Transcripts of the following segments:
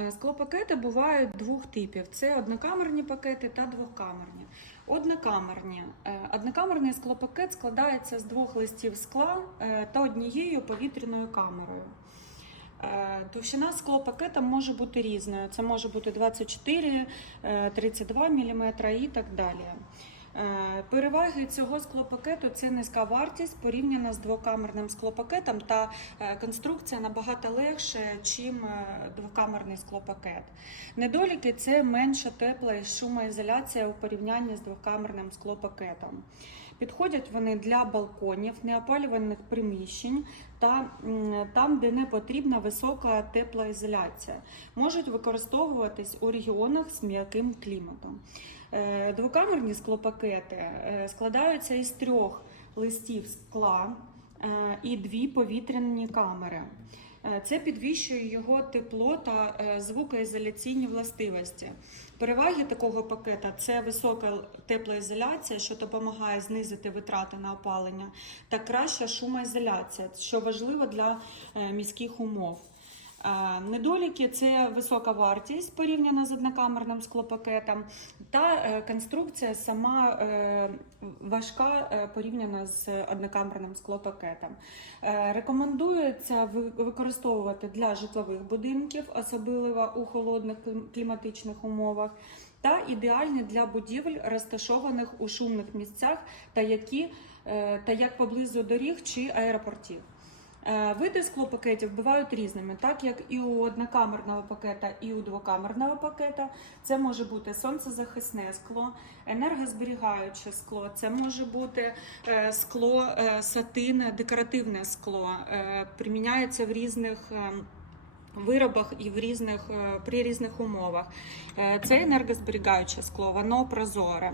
Е, Склопакети бувають двох типів: це однокамерні пакети та двокамерні. Однокамерні. Е, Однокамерний склопакет складається з двох листів скла е, та однією повітряною камерою. Товщина склопакета може бути різною. Це може бути 24, е, 32 мм і так далі. Е, Переваги цього склопакету це низька вартість порівняно з двокамерним склопакетом, та е, конструкція набагато легше, ніж двокамерний склопакет. Недоліки це менша тепла і шумоізоляція у порівнянні з двокамерним склопакетом. Підходять вони для балконів, неопалюваних приміщень та там, де не потрібна висока теплоізоляція. Можуть використовуватись у регіонах з м'яким кліматом. Е, Двокамерні склопакети е, складаються із трьох листів скла е, і дві повітряні камери. Е, Це підвищує його тепло та е, звукоізоляційні властивості. Переваги такого пакета це висока теплоізоляція, що допомагає знизити витрати на опалення, та краща шумоізоляція, що важливо для е, міських умов. Е, Недоліки це висока вартість порівняно з однокамерним склопакетом, та е, конструкція сама е, важка порівняно з однокамерним склопакетом. Рекомендується використовувати для житлових будинків, особливо у холодних кліматичних умовах. Та ідеальні для будівель, розташованих у шумних місцях, та які та як поблизу доріг чи аеропортів. Е, Види склопакетів бувають різними, так як і у однокамерного пакета, і у двокамерного пакета. Це може бути сонцезахисне скло, енергозберігаюче скло, це може бути е, скло е, сатин, декоративне скло. Приміняється в різних. Виробах і в різних е, при різних умовах. Е, Це енергозберігаюче скло, воно прозоре.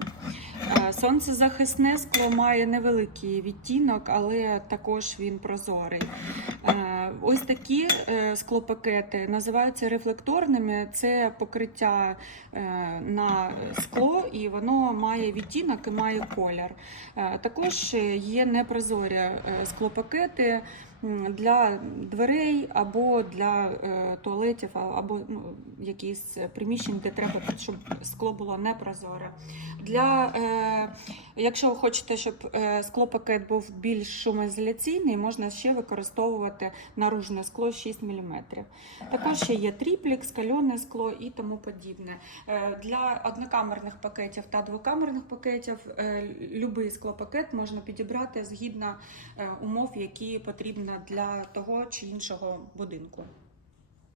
Е, Сонцезахисне скло має невеликий відтінок, але також він прозорий. Ось такі склопакети називаються рефлекторними. Це покриття на скло, і воно має відтінок і має колір. Також є непрозорі склопакети для дверей або для е, туалетів, або ну, якісь приміщень, де треба, щоб скло було непрозоре. Для, е, якщо ви хочете, щоб е, склопакет був більш шумоізоляційний, можна ще використовувати наружне скло 6 мм. Також ще є тріплік, скальоне скло і тому подібне. Е, Для однокамерних пакетів та двокамерних пакетів любий склопакет можна підібрати згідно умов, які потрібні для того чи іншого будинку.